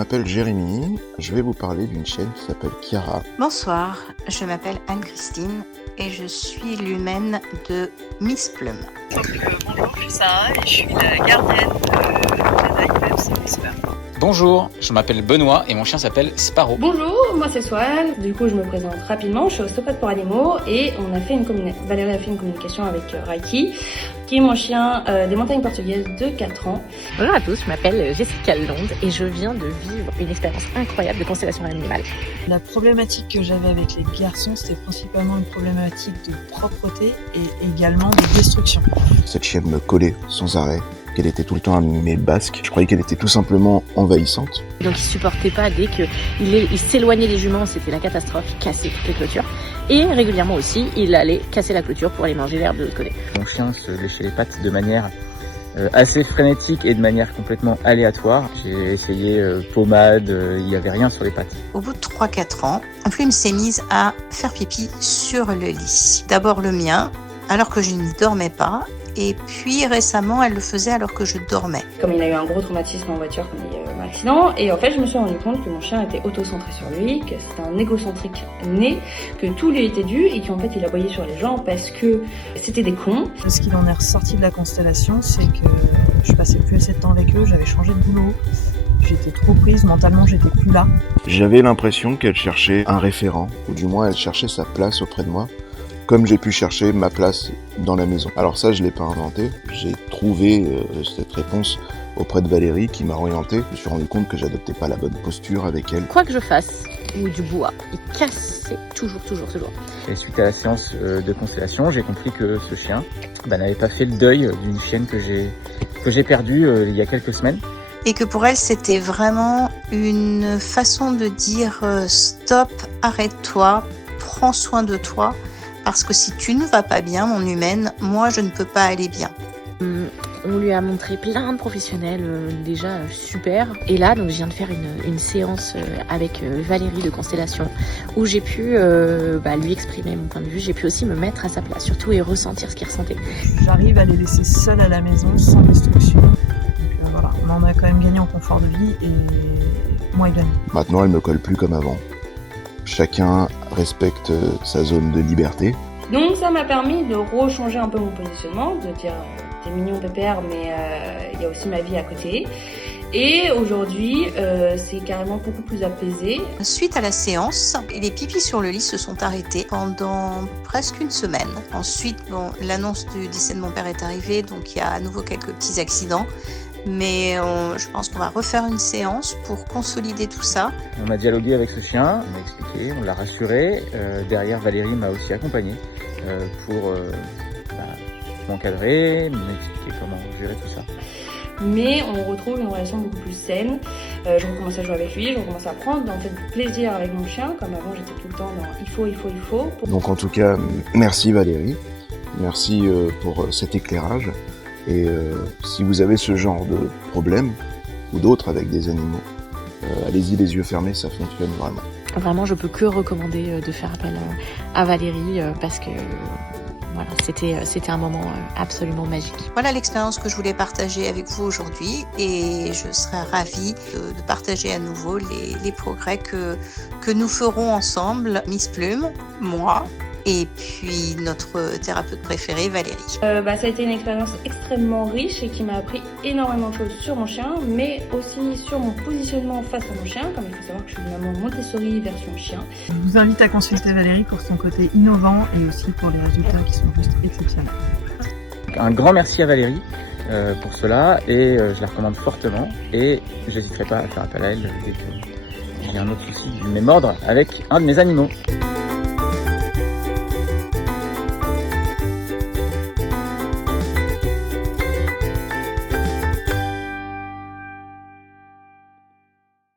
m'appelle Jérémy, je vais vous parler d'une chienne qui s'appelle Chiara. Bonsoir, je m'appelle Anne-Christine et je suis l'humaine de Miss Plume. Donc bonjour, je suis Sarah et je suis la gardienne de Jedi Webs Whisper. Bonjour, je m'appelle Benoît et mon chien s'appelle Sparrow. Bonjour, moi c'est Swan. Du coup, je me présente rapidement. Je suis ostéopathe pour animaux et Valérie a fait une communication avec Raiki, qui est mon chien des montagnes portugaises de 4 ans. Bonjour à tous, je m'appelle Jessica Londe et je viens de vivre une expérience incroyable de constellation animale. La problématique que j'avais avec les garçons, c'était principalement une problématique de propreté et également de destruction. Cette chienne me collait sans arrêt, qu'elle était tout le temps à mes basques. Je croyais qu'elle était tout simplement envahissante. Donc il supportait pas, dès qu'il s'éloignait des juments, c'était la catastrophe, il cassait toutes les clôtures. Et régulièrement aussi, il allait casser la clôture pour aller manger l'herbe de l'autre côté. Mon chien se léchait les pattes de manière assez frénétique et de manière complètement aléatoire. J'ai essayé pommade, il n'y avait rien sur les pattes. Au bout de 3-4 ans, Plume s'est mise à faire pipi sur le lit. D'abord le mien, alors que je n'y dormais pas. Et puis récemment, elle le faisait alors que je dormais. Comme il a eu un gros traumatisme en voiture, comme il y a eu un accident, et en fait, je me suis rendu compte que mon chien était auto-centré sur lui, que c'était un égocentrique né, que tout lui était dû, et qu'en fait, il aboyait sur les gens parce que c'était des cons. Ce qu'il en est ressorti de la constellation, c'est que je passais plus assez de temps avec eux, j'avais changé de boulot, j'étais trop prise, mentalement, j'étais plus là. J'avais l'impression qu'elle cherchait un référent, ou du moins elle cherchait sa place auprès de moi, comme j'ai pu chercher ma place dans la maison. Alors ça, je l'ai pas inventé, j'ai trouvé cette réponse auprès de Valérie qui m'a orienté. Je me suis rendu compte que j'adoptais pas la bonne posture avec elle. Quoi que je fasse, ou du bois, il cassait toujours. Et suite à la séance de constellation, j'ai compris que ce chien n'avait pas fait le deuil d'une chienne que j'ai perdue il y a quelques semaines. Et que pour elle, c'était vraiment une façon de dire stop, arrête-toi, prends soin de toi. Parce que si tu ne vas pas bien, mon humaine, moi je ne peux pas aller bien. On lui a montré plein de professionnels déjà super. Et là, donc, je viens de faire une séance avec Valérie de Constellation où j'ai pu lui exprimer mon point de vue. J'ai pu aussi me mettre à sa place, surtout, et ressentir ce qu'il ressentait. J'arrive à les laisser seuls à la maison, sans destruction. Donc voilà, on en a quand même gagné en confort de vie et moi également. Maintenant, elle me colle plus comme avant. Chacun respecte sa zone de liberté. Donc ça m'a permis de rechanger un peu mon positionnement, de dire t'es mignon pépère, mais il y a aussi ma vie à côté. Et aujourd'hui, c'est carrément beaucoup plus apaisé. Suite à la séance, les pipis sur le lit se sont arrêtés pendant presque une semaine. Ensuite, l'annonce du décès de mon père est arrivée, donc il y a à nouveau quelques petits accidents. Mais je pense qu'on va refaire une séance pour consolider tout ça. On a dialogué avec ce chien, on a expliqué, on l'a rassuré. Derrière, Valérie m'a aussi accompagné pour m'encadrer, m'expliquer comment gérer tout ça. Mais on retrouve une relation beaucoup plus saine. Je recommence à jouer avec lui, je recommence à prendre en fait du plaisir avec mon chien. Comme avant, j'étais tout le temps dans il faut. Donc en tout cas, merci Valérie, merci pour cet éclairage. Et si vous avez ce genre de problème, ou d'autres avec des animaux, allez-y les yeux fermés, ça fonctionne vraiment. Vraiment, je peux que recommander de faire appel à Valérie parce que voilà, c'était un moment absolument magique. Voilà l'expérience que je voulais partager avec vous aujourd'hui et je serais ravie de partager à nouveau les progrès que nous ferons ensemble, Miss Plume, moi, et puis notre thérapeute préférée, Valérie. Ça a été une expérience extrêmement riche et qui m'a appris énormément de choses sur mon chien, mais aussi sur mon positionnement face à mon chien, comme il faut savoir que je suis une maman Montessori version chien. Je vous invite à consulter Valérie pour son côté innovant et aussi pour les résultats qui sont juste exceptionnels. Un grand merci à Valérie pour cela et je la recommande fortement et je n'hésiterai pas à faire appel à elle dès que j'ai un autre souci du même ordre avec un de mes animaux.